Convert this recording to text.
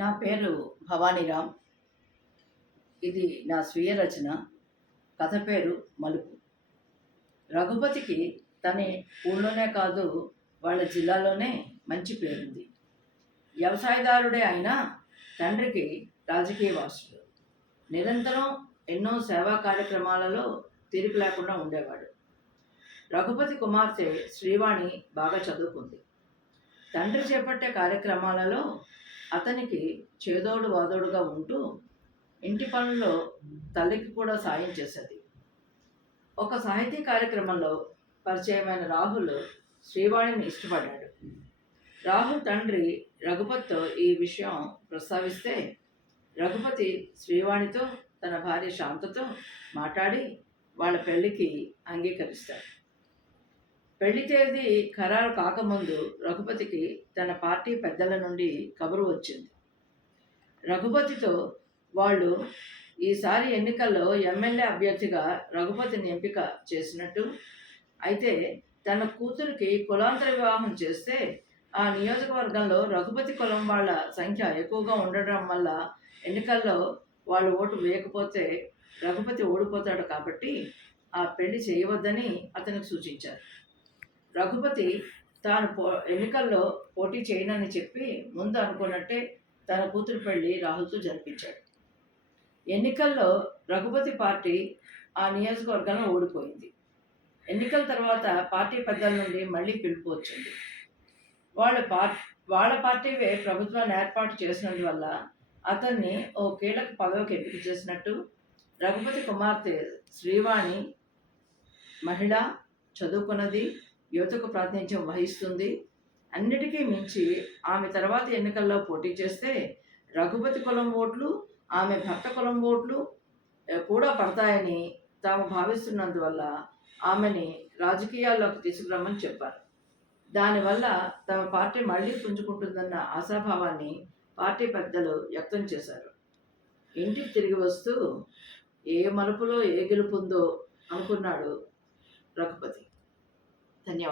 నా పేరు భవానీరామ్. ఇది నా స్వీయ రచన. కథ పేరు మలుపు. రఘుపతికి తన ఊళ్ళోనే కాదు, వాళ్ళ జిల్లాలోనే మంచి పేరుంది. వ్యవసాయదారుడే అయినా తండ్రికి రాజకీయ వారసుడు. నిరంతరం ఎన్నో సేవా కార్యక్రమాలలో తీరిక లేకుండా ఉండేవాడు. రఘుపతి కుమార్తె శ్రీవాణి బాగా చదువుకుంది. తండ్రి చేపట్టే కార్యక్రమాలలో అతనికి చేదోడు వాదోడుగా ఉంటూ ఇంటి పనుల్లో తల్లికి కూడా సాయం చేసేది. ఒక సాహితీ కార్యక్రమంలో పరిచయమైన రాహుల్ శ్రీవాణిని ఇష్టపడ్డాడు. రాహుల్ తండ్రి రఘుపతితో ఈ విషయం ప్రస్తావిస్తే రఘుపతి శ్రీవాణితో తన భార్య శాంతతో మాట్లాడి వాళ్ళ పెళ్లికి అంగీకరిస్తాడు. పెళ్లి తేదీ ఖరారు కాకముందు రఘుపతికి తన పార్టీ పెద్దల నుండి కబురు వచ్చింది. రఘుపతితో వాళ్ళు ఈసారి ఎన్నికల్లో ఎమ్మెల్యే అభ్యర్థిగా రఘుపతిని ఎంపిక చేసినట్టు, అయితే తన కూతురికి కులాంతర వివాహం చేస్తే ఆ నియోజకవర్గంలో రఘుపతి కులం వాళ్ళ సంఖ్య ఎక్కువగా ఉండడం వల్ల ఎన్నికల్లో వాళ్ళు ఓటు వేయకపోతే రఘుపతి ఓడిపోతాడు, కాబట్టి ఆ పెళ్లి చేయవద్దని అతనికి సూచించారు. రఘుపతి తాను ఎన్నికల్లో పోటీ చేయనని చెప్పి ముందు అనుకున్నట్టే తన కూతురు పెళ్లి రాహుల్తో జరిపించాడు. ఎన్నికల్లో రఘుపతి పార్టీ ఆ నియోజకవర్గంలో ఓడిపోయింది. ఎన్నికల తర్వాత పార్టీ పెద్దల నుండి మళ్ళీ పిలుపు వచ్చింది. వాళ్ళ పార్టీవే ప్రభుత్వాన్ని ఏర్పాటు చేసినందువల్ల అతన్ని ఓ కీలక పదవికి ఎంపిక చేసినట్టు, రఘుపతి కుమార్తె శ్రీవాణి మహిళ, చదువుకున్నది, యువతకు ప్రాతినిధ్యం వహిస్తుంది. అన్నిటికీ మించి ఆమె తర్వాత ఎన్నికల్లో పోటీ చేస్తే రఘుపతి కులం ఓట్లు, ఆమె భర్త కులం ఓట్లు కూడా పడతాయని తాము భావిస్తున్నందువల్ల ఆమెని రాజకీయాల్లోకి తీసుకురమ్మని చెప్పారు. దానివల్ల తమ పార్టీ మళ్ళీ పుంజుకుంటుందన్న ఆశాభావాన్ని పార్టీ పెద్దలు వ్యక్తం చేశారు. ఇంటికి తిరిగి వస్తూ ఏ మలుపులో ఏ గెలుపుందో అనుకున్నాడు రఘుపతి. ధన్యవాదాలు.